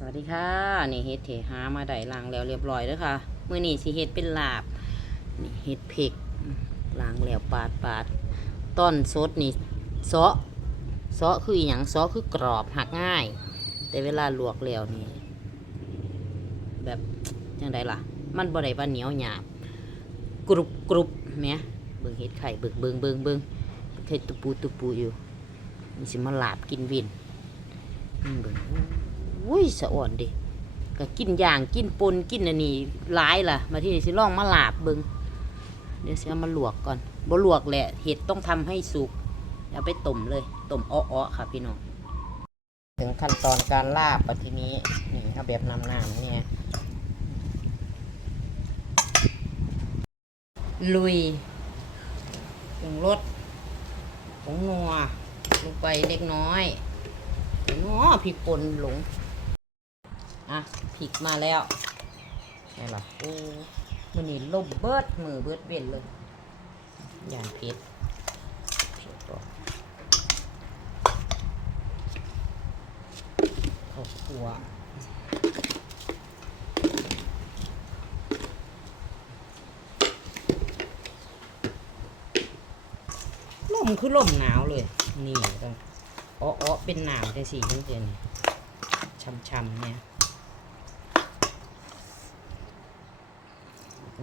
สวัสดีค่ะ นี่เฮ็ดเถหามาได้ล้างแล้วเรียบร้อยแล้วค่ะมื้อนี้สิเฮ็ดเป็นลาบนี่เฮ็ดเผ็กล้างแล้วปาดปาดต้นสดนี่เซาะเซาะคืออหยังเซาะคือกรอบหักง่าย แต่เวลาลวกแล้วนี่แบบจังไดล่ะ มันบ่ได้ว่าเหนียวหยาบกรุบกรุบแหมเบิ่งเฮ็ดไข่เบิ่งเบิ่งเบิ่งเบิ่งเฮ็ดตุปูตุปูอยู่นี่สิมาลาบกินวินเบิ่ง อุ้ยสะอ่อนดิก็กินอย่างกินปนกินอันนี้หลายล่ะ มาที่นี่สิลองมาลาบเบิงเดี๋ยวเสิเอามาลวกก่อนบ่ลวกแหละ เห็ดต้องทำให้สุกแล้วไปต้มเลยต้มอ้อๆค่ะพี่น้องถึงขั้นตอนการลาบปทีนี้นี่เอาแบบน้ำน้ำเนี่ยลุยปรุงรสผงนัวลงไปเล็กน้อยอ๋อพริกป่นหลง อะพริกมาแล้วนี่หรอโอ้มันนี่ลมเบิดมือเบิดเว้นเลยอย่างเผ็ดเผ็ดต่อข้าวคั่วลมคือลมหนาวเลย นี่ต้องอ้ออ้อเป็นหนามแต่สีนั่นเองช่ำๆเนี่ย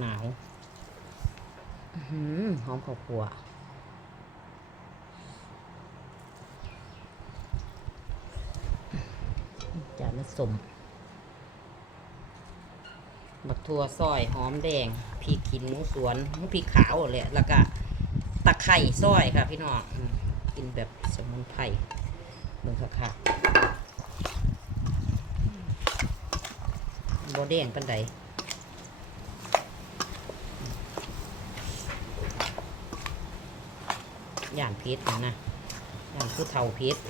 หนาวหอมข้าวคั่วจานละสมบักทั่วซอยหอมแดงพริกขี้หนูสวนพริกขาวแหละแล้วก็ตะไคร่ซอยค่ะพี่น้องกินแบบสมุนไพรเบิ่งค่ะค่ะบแดงปันใด ย่านพชรนะนะย่านผู้เฒ่าพชร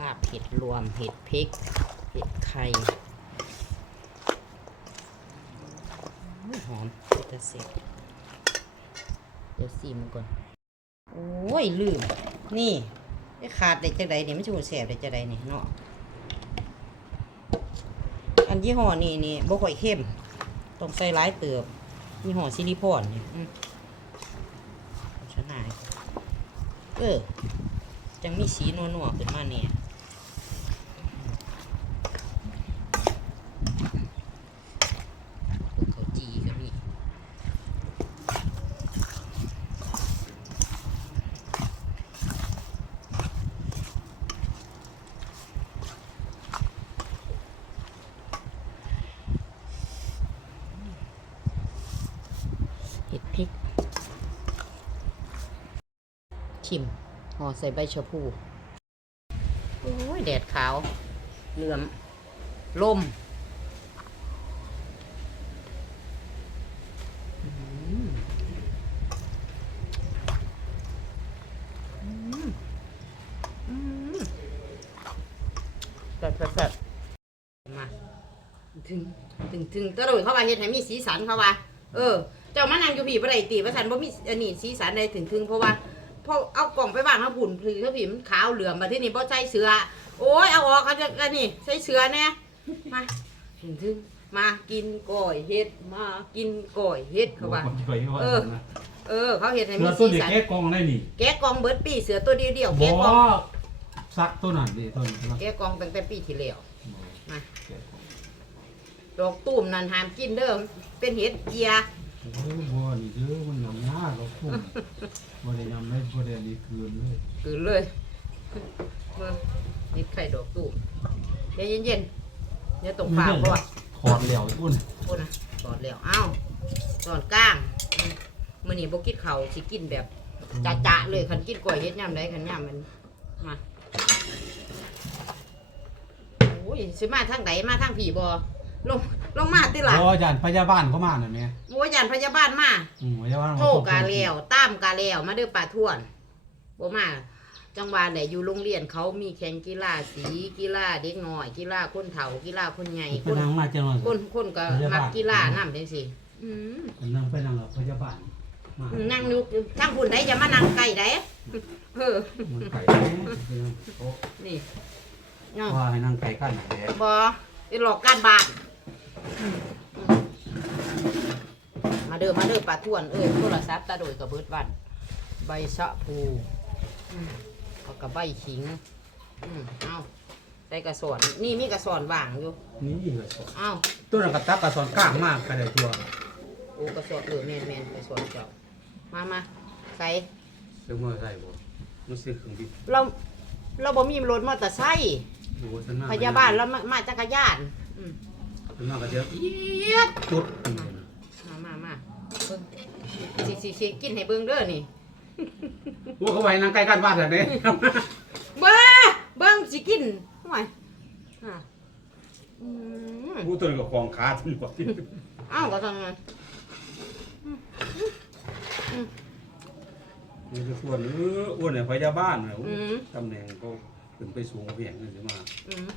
ลาบเห็ดรวมเห็ดพริก เห็ดไข่หอมจะเสร็จเดี๋ยวซีมันก่อน โอ้ย ลืม นี่ขาดได้จังใดนี่ยไม่ใช่หัวแสบได้จังใดนี่ยเนาะ อันยี่ห้อนี่นี่บ่ค่อยเข้มต้องใส่หลายเติบยี่ห้อซิลิพอนนี่อืมเอาชนะเออจังมีสีนัวๆขึ้นมาเนี่ย เขาจีก็มีเห็ด พริก ชิมห่อใส่ใบชะพูโอ้ยแดดขาวเหลื่อมลมแบบแบบมาถึงถึงถึงตะโดยเข้ามาเฮ็ดให้มีสีสันเข้ามาเออ เจ้ามานั่งอยู่ผีบ่ได้ตีว่าสันบ่มีอันนี้สีสันใดถึงถึงเพราะว่าพอเอากล่องไปวางข้างผุ่นพลือเขาผีมันขาวเหลืองมาที่นี่บ่ใส่เสือโอ้ยเอาออกกันกันนี่ใส่เสือแน่มาถึงถึงมากินก่อยเฮ็ดมากินก่อยเฮ็ดเข้ามาเออ เออ เขาเฮ็ดให้เสืมีอตัสีวเด็กสันแก้กองได้นี่แกะกล่องเบิดปีเสือตัวเดียวเดียวบแกะกล่องซักตัวนั้นดิตัวนี้แกะกล่องตั้งแต่ปีที่แล้วมาแก้กองดอกตูมนั่นห้ามกินเด้อเป็นเห็ดเกีย โอ้ยบ่นี่เด้อมันยำหน้าเราพุ่มบ่ได้ยำได้บ่ได้ดีคืนเลยกืนเลยเมื่อเห็ดไข่ดอกตูมใจเย็นๆอย่าตกฝ่าเพราะว่าถอดแล้วอุ่นพูดนะตอดแล้วอ้าวตอดก้างอืมมื้อนี้บ่กินข้าวสิกินแบบจะๆเลยคันกินกล้วยเฮ็ดยามใดคันยามมันมาโอ้ยสิมาทางใดมาทางผีบ่ลง ลงมาติล่ะเพราะว่าอาจารย์พยาบาลเข้ามาน่ะแม่โอ้ยยานพยาบาลมาอืมพยาบาลโทรกาแล้วตามกาแล้วมาเด้อป่าทวนบ่มาจังหวะไหนอยู่โรงเรียนเขามีแข่งกีฬาสีกีฬาเด็กน้อยกีฬาคนเฒ่ากีฬาคนใหญ่ไปคนนั่งมาจังหน่อยคนคนก็พยาบาลมักกีฬานำจังซี่อืมไปนั่งไปนั่งกับพยาบาลมนั่งอยู่ทั้งคุณได้จะมานั่งไก่ได้เออมันไก่โอ้นี่เนาะว่าให้นั่งไก่กันแหละบอไปหลอกการบาท มาเด้อมาเด้อปลาท่วนเอ้ยโทรศัพท์ตาโดยกับเบิดวัน ใบสะพูอืมเอากับใบขิงอืมเอาใส่กระสอนนี่มีกระสอนว่างอยู่นี่กระสอนเอาตัวนั้นกระตักกระสอนก้างมากก็ได้ตัวโอ้กระสอนเออแมนแมนกระสอนเจ้ามามาใส่ซื้อมาใส่บ่มันซื้อเครื่องบินเราเราบ่มีรถมอเตอร์ไซค์โอ้ฉันน่พยาบาลเรามามาจักรยานอืม ฉันน่าก็เดี๋ยวเอี๊ยดจุดมามามาเบิ่งสิสิสิกินให้เบิ่งเด้อนี่ ว่าเขาไว้นั่งไก่กันบ้านแบบนี้ เบ้อเบิ่งสิกินห่วยอะอืมผู้ตัวนี้ก็คลองขาถึงกว่าที่เอ้าวก็ทำไงนี่คือส่วนเอออ้วนเนี่ยพยาบาลนะอืมตำแหน่งก็ขึ้นไปสูงเพียงเงินจะมา อืม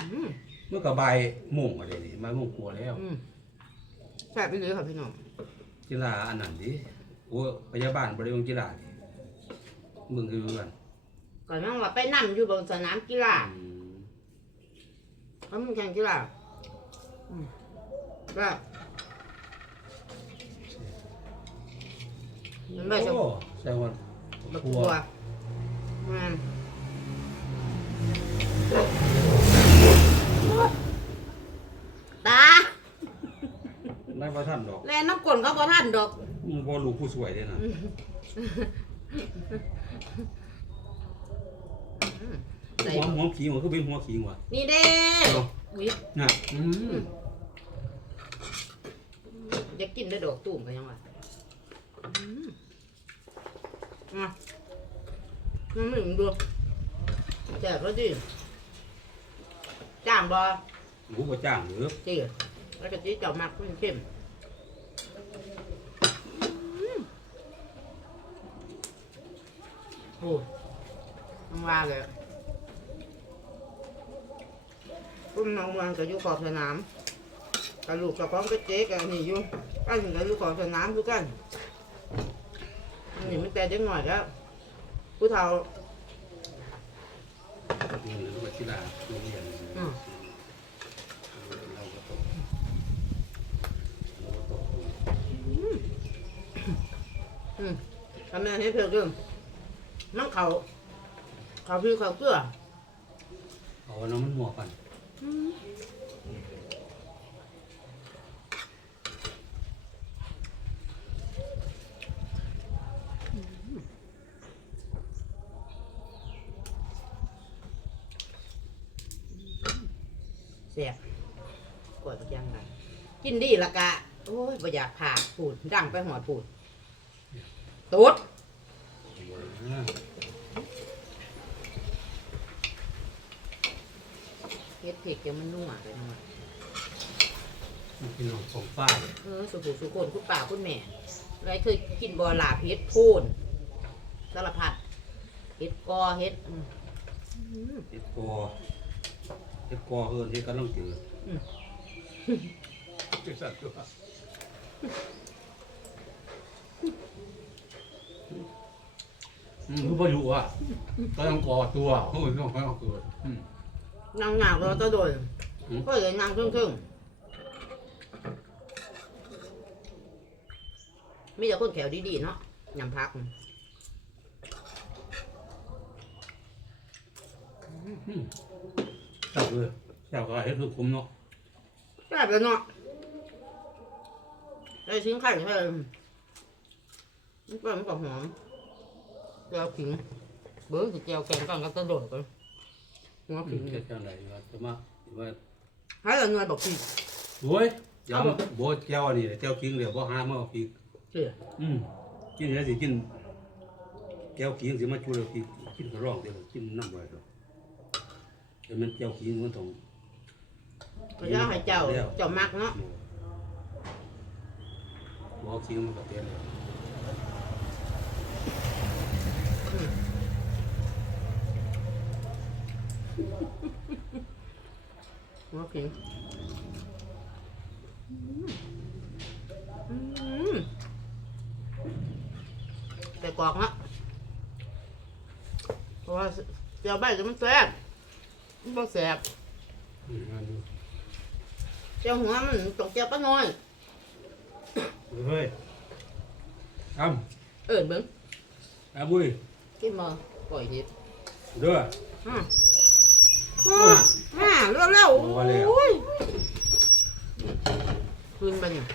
อืมเมื่อกับใบายโม่งอะไรนี่ใบายโม่งกลัวแล้วอืมแซ่บไปเลยค่ะพี่น้องกีฬาอันนั้นดิโอ้พยาบาลบริวารกีฬาดิมึงคือกันก่อนน้องว่าไปนั่อยู่บนสนามกีฬาอืมเขามีแข่งกีฬาอืมก็มันไม่ใช่โอ้ใช่ว่าบักกลับัววมันตา ไม่พอท่านดอกแลน้ำกลนเขาบ่ท่านดอกมึงพอลูกผู้สวยเลยนะใส่หัวหัวขิงหัวก็เป็นหัวขิงว่ะนี่เด้เนาะวิน่ะอืมอยากกินได้ดอกตุ่มไปยังวะอืมอะมันไม่ถึงดูแจกแล้วดิจ้างบอหมูกระจ้างหรือ จีแล้วก็จีเจ้ามักมันเข้มอืมโอ้ต้องว่าเลยคุณน้องวันก็อยู่ขอบสนามกับลูกกับพ้องกับเจ๊กันนี่อยู่กันกับอยู่ขอบสนามคือกันนี่มันแต่เด็กหน่อยแล้วผู้เฒ่านี่ลูกกีฬาโรงเรียนอืมเราก็ตกเราก็ตกอืมทำไมให้เพื่อนกิน น้ำเขาเขาพี่เขาเกลือเอาน้ำมันหมวกกันเสียบกดยังไงกินดีละกะ โอ้ยบ่อยากผ่าปูดดังไปหัวปูดตูด เฮ็ดเผ็ดเดี๋ยวมันนัวไปหน่อยพี่น้องของฝ้ายเออสุขุสุคนคุณป่าคุณแม่ไรเคยกินบอลาบเฮ็ดพูนสารพัดเฮ็ดกอเฮ็ดอืมอืมเฮ็ดกอเฮ็ดกอเอิ้นเฮ็ดกำลังจืดอืมเฮ็ดสัตว์ตัว อืมรู้บ่อยู่อะก็ต้องกอตัวโอ้ยน้องไม่เอาเกิดอืมนางหนักเราตะโดยอืม ก็เลยนางครึ่งครึ่งมีแต่คนแขวดีๆเนาะยำพักจับเลยจับก็เฮ็ดคือคุ้มเนาะแซ่บเลยเนาะได้ชิ้นไข่ให้มันก็มันก็หอม แก้วขิงเบิ้งสิแก้วแกงกันก็ตะโดดกันหัวอืขิมงเฮ็ดจังไดว่าจะมาว่าให้ละหน่วยบอกพี่โอ้ยยำบ่แก้วอันนี้แก้วกิ้งเดี๋ยวบ่หามาเอาปีกเชื่ออืมกินแล้วสิกินแก้วกิ้งสิมาจุแล้วปีกกินกระรองเดี๋ยวกินน้ำไว้ดอกแต่มันแก้วกิ้งมันต้องพระเจ้าให้เจ้าเจ้ามักเนาะบ่กิ้งมันก็ เป็นแล้วหัวขิงอืมแต่กรอกนะเพราะว่าเจียวใบจะมันแซ่บมันบ่แซ่บอืมอันนี้เจียวหัวมันตกเจียวปลาน้อย เฮ้ยอ้ํเอิญเบิ้งอาบุ้ย กินมาปล่อยเห็ดเด้ออะอะอะเร็วเร็วโอ้ว่าแล้วโอ้ยขึ้นไปเนี่ย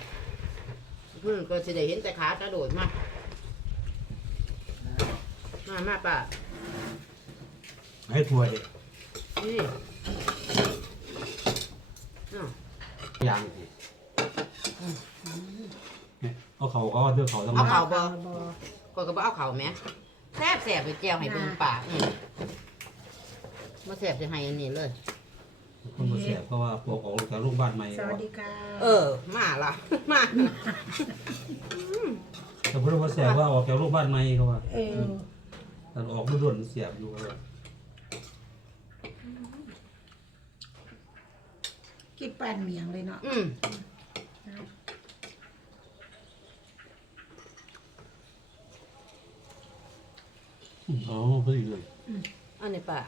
ขึ้นก็จะได้เห็นแต่ขากระโดดมามามาป่ะให้ถ้วยนี่อ้าวยางสิเนี่ยเอาเขาก็เด้อเขาทำไมเอาเข่าบ่บ่ก็ก็บ่เอาเข่าแหม่ แซ่บแซ่บไปแก้วให้เบิ่งป่าอืมมาแซ่บจะให้อันนี้เลย คนบ่แสบเพราะว่าพวกออกจากโรงพยาบาลใหม่สวัสดีค่ะเออ มาละมาแต่พวกบ่แสบว่าออกจากโรงพยาบาลใหม่เขาว่าเออแต่ออกรุ่นๆเสียบอยู่ว่ากินปานเมียงเลยเนาะอืม อ๋อพอดีเลยอันนี้ป่า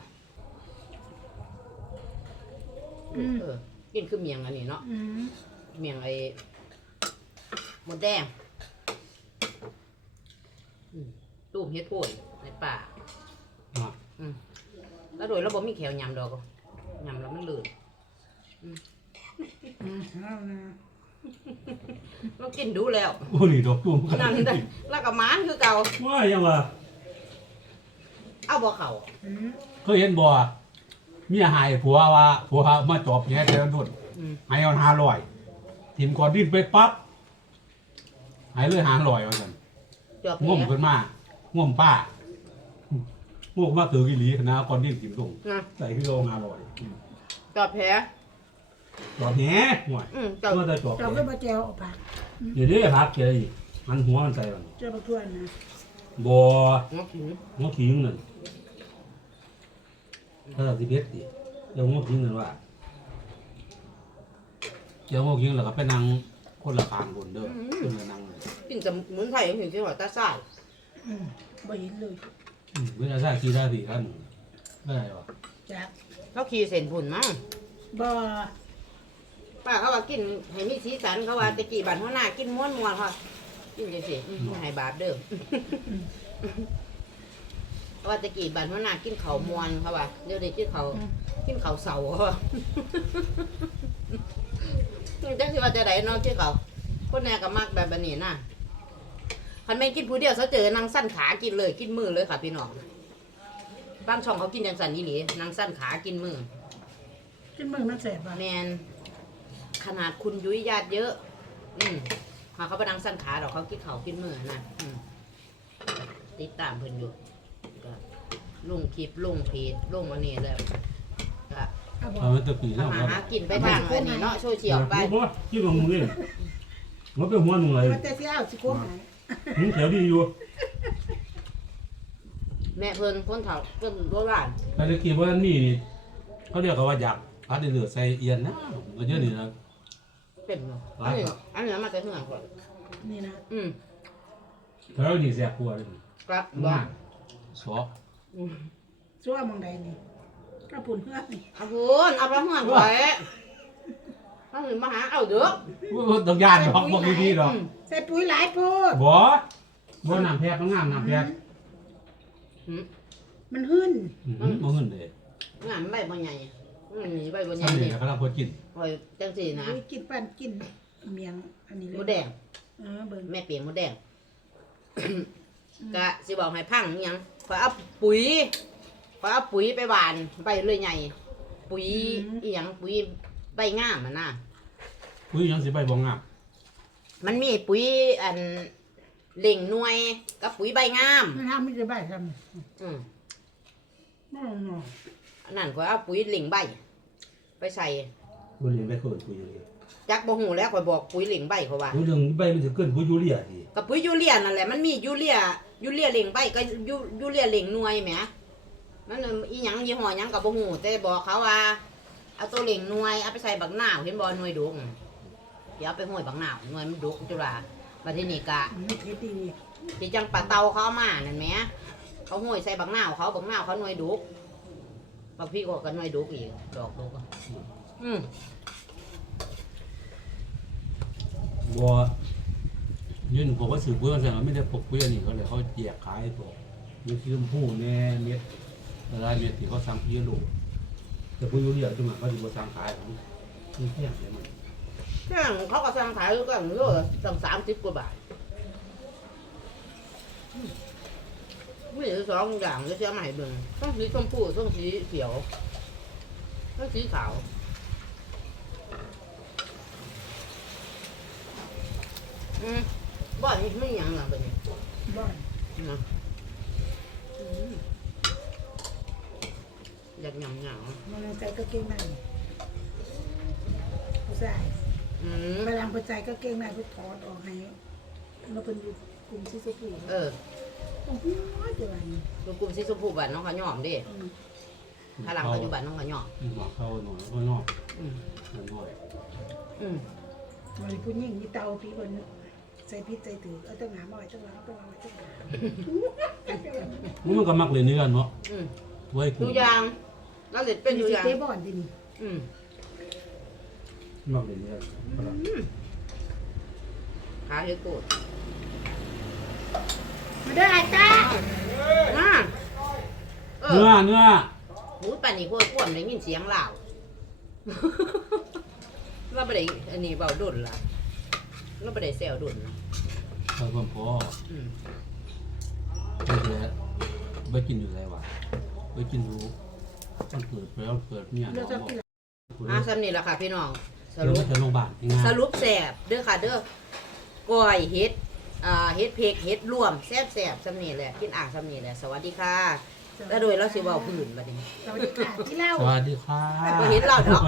อืม เออกินคือเมียงอันนี้เนาะอืมเมียงไอ้หมดแดงอืมรูปเฮ็ดโพดในป่าอะอืมแล้วโดยเราบ่มีแขวยำดอกยำแล้วมันลื่นอืมเอานะเรากินดูแล้ว โอ้นี่ดอกตุ้มนั่นได้แล้วก็หมานคือเก่าว่ายังว่าเอาบ่เข้าอืมเคยเห็นบ่เมียหายผัวว่าผัวมาจอบแย่แต่ละนุ่นอืมหายเอาห้าร้อยทีมก่อนดิ้นไปปั๊บหายเลยห้าร้อยว่าซั่นจอบง่วมแผลขึ้นมาง่วมป้าง่วมมาถือกิลีนะก่อนดิ้นถิ่มลงนะใส่ขึ้นโลห้าร้อยจอบแผลจอบแหน่ห่วยอืมจอบก็จะจอบแหเจ้าน่ก็บ่แจวเอาผักเดี๋ยวนี้พักเจออีกมันหัวมันใส่มันเจ้าบ่ทั่วนะบ่งอขิง หัวขิงนั่นถ้า เราสิเพชรดิเดี๋ยวหัวขิงนั่นว่าเดี๋ยวหัวขิงแล้วก็ไปนั่งคนละข้างบนเด้อคนละนั่งเลยกินสมุนไพรอย่างที่ว่าตาซ่ายอืมบ่เห็นเลยอืมเวลาใส่กี่ได้สี่ท่านไม่ได้หรอจักเขาขี่เส้นผุนมั้งบ่ป้าเขาว่ากินให้มีสีสันเขาว่าตะกี้บันหัวหน้ากินม้วนมวนค่ะกินจังสิอืมบ่ให้บาปเด้อเขา ว่าตะกี้บันหัวหน้ากินเขาวมวนเขาว่าเดี๋ยวนี้กินเขาวกินเขาวเสาเขาว่าจังสิว่าจะไดเนาะกินเขาวคนแน่ก็มักแบบนี้นะคันไม่กินผู้เดียวเขาเจอนางสั้นขากินเลยกินมือเลยค่ะพี่น้องบางช่องเขากินจังสันนี่หลีนางสั้นขากินมือ กินมึงมันแสบบ่แมนขนาดคุณยุ้ยญาติเยอะ อืมหาเขาไปดังสั้นขาดอกเขากินเขาวกินมือนะอืมติดตามเพิ่นอยู่ก็ ลงคลิปลงเพจลงอันนี้แล้วก็เอาบ่เอามันตะปีแล้วทำมาครับหากินไปทางอันนี้เนาะโซเชียลไปบ่ที่ของมึงนี่มันเป็นหัวหนึ่งเลยมันแต่สิเอาสิโกงหายมึงแถวดีอยู่แม่เพิ่นคนเฒ่าเพิ่นโบราณแต่ตะกี้ว่านี่นี่เขาเรียกว่าอยากพัดเดือดใส่เอียนนะก็เยอะนี่นะเป็นเนาะอันนี้อันนี้มาแต่เหื่องก่อนนี่นะอืมแล้วนี่แสบกลัวเลยครับบ่สอ อืมซัวหมองใดนี่กระปุ่นเฮือกนี่เอาพูนเอาไปเหื่องไว้เอาหรือมาหาเอาเด้อต้องยานหรอกบอกดีๆหรอกอืมใส่ปุ๋ยหลายโพดบ่บ่น้ำแพทย์ต้องงามน้ำแพทย์อืมมันหึ่นอืมบ่เงินเลยงานใบบ่ใหญ่มันมีใบบ่ใหญ่ซ้ำนี่นี่ก็รับพอกินคอยจังสี่นะอุ้ยกินปานกินเมียงอันนี้หเลมูยแดงเออเบิ่งแม่เปียงหมูแดงกะสิบอกให้พังอิหยัง ขอยเอาปุ๋ยขอยเอาปุ๋ยไปหวานใบเลยใหญ่ ปุ๋ยอีหยังปุ๋ยใบงามมันน่ะอุ้ยยังสิใบบ่งามมันมีปุ๋ยอันเล่งหน่วยกับปุ๋ยใบงามมันทำไม่ได้บ้านทอืมำบ่งออันนั้นขอยเอาปุ๋ยเล่งใบ ไปใส่บ่เรียนไปเกินปุ๋ยเลยจักบ่หูแล้วขอยบอกปุ๋ยเล่งใบเขาว่า ปุ๋ยเรื่องใบมันสิเกินปุ๋ยยูเรียดิกับปุ๋ยยูเรียนั่นแหละมันมียูเรีย ยูเรียเหล่งใบก็ยูยูเรียเหล่งหน่วยแหมมันอีหยังยี่ห้อหยังกับบ่ฮู้แต่บอกเขาว่า เอาตัวเหล่งหน่วยเอาไปใส่บักหนาวเห็นบ่หน่วยดุกเดี๋ยวเอาไปห้อยบักหนาวหน่วยมันดุกจุฬาประเทศนี้กะที่จังปลาเตาเขาเอามานั่นแหมเขาห้วยใส่บักนาวเขาบักนาวเขาหน่วยดุกบักพี่ก็กันหน่วยดุกอีกดอกดุกอืมบัว ยืนผมว่าสืบเพื่อนแต่ไม่ได้ปกเพื่อนนี่เขาเลยเขาแยกขายตัวมีชื่อผู้แน่เม็ดอะไรเม็ดที่เขาสั่งพี่ลูกแต่ผู้ยุ่งเหยิงขึ้นมาเขาจะมาสั่งขายของนี่แค่ไหนมันแค่เขาก็สั่งขายกันโลละสั่งสามสิบกว่าบาทอืมมีอยู่สองอย่างก็จะมาใหม่เบิ่งต้องสีชมพูต้องสีเขียวต้องสีขาวอืม บ้านนี้ไม่หยังหลังแบบนี้บ่อนนะอืมอยากหยำหยำมันใส่กางเกงในผู้ชายอืมเวลาผู้ชายกางเกงในเพิ่นถอดออกให้เราเป็นอยู่กลุ่มที่สุภูเออโอ้โหจะว่านี่ดูกลุ่มสีชมพูบ้านน้องขยอมดิอืมถ้าหลังปัจจุบันน้องขยอมหมาเข้าหน่อยก็นอกอืมหน่อยอืมมันผู้หญิงมีเตาพี่เพิ่น ใส่พริษใส่ถือเอาตั้งหามาไว้ตั้งหาตั้งหาไว้ตั้งหามันก็มักเลยเนื้อเนาะอืมไว้กูดูยางแล้วเสร็จเป็นดูยางเตะบอลดินี่อืมมักเลยเนื้ออืมขาเฮ็ดโกดมาเด้ออาจ้ามาเอเนื้ออเนื้อหูป่านนี้โคตรพ่นได้ยินเสียงล่าวเราไม่ได้อันนี้เบาดุนล่ะ เราไม่ได้แซวดุนนะใส่ความพออืมไม่ใช่ไปกินอยู่ไรวะไปกินรู้ต้องเกิดไปแล้วเกิดเนี่ยเราเนาะจะกินอะสำนี่ละค่ะพี่น้องสเดี๋ยวรุมัปนจะโรงพยาบาลง่ายสรุปแสบเด้อค่ะเด้อก้อยเฮ็ดอ่าเฮ็ดเพกเฮ็ดรวมแซ่บแสบๆสำนี่แหละกินอ่างสำนี่แหละสวัสดีค่ะแล้วโดยเราสิเว้าพื้นบัดนี้ สวัสดีค่ะที่เล่า สวัสดีค่ะ บ่เห็นเราเนาะ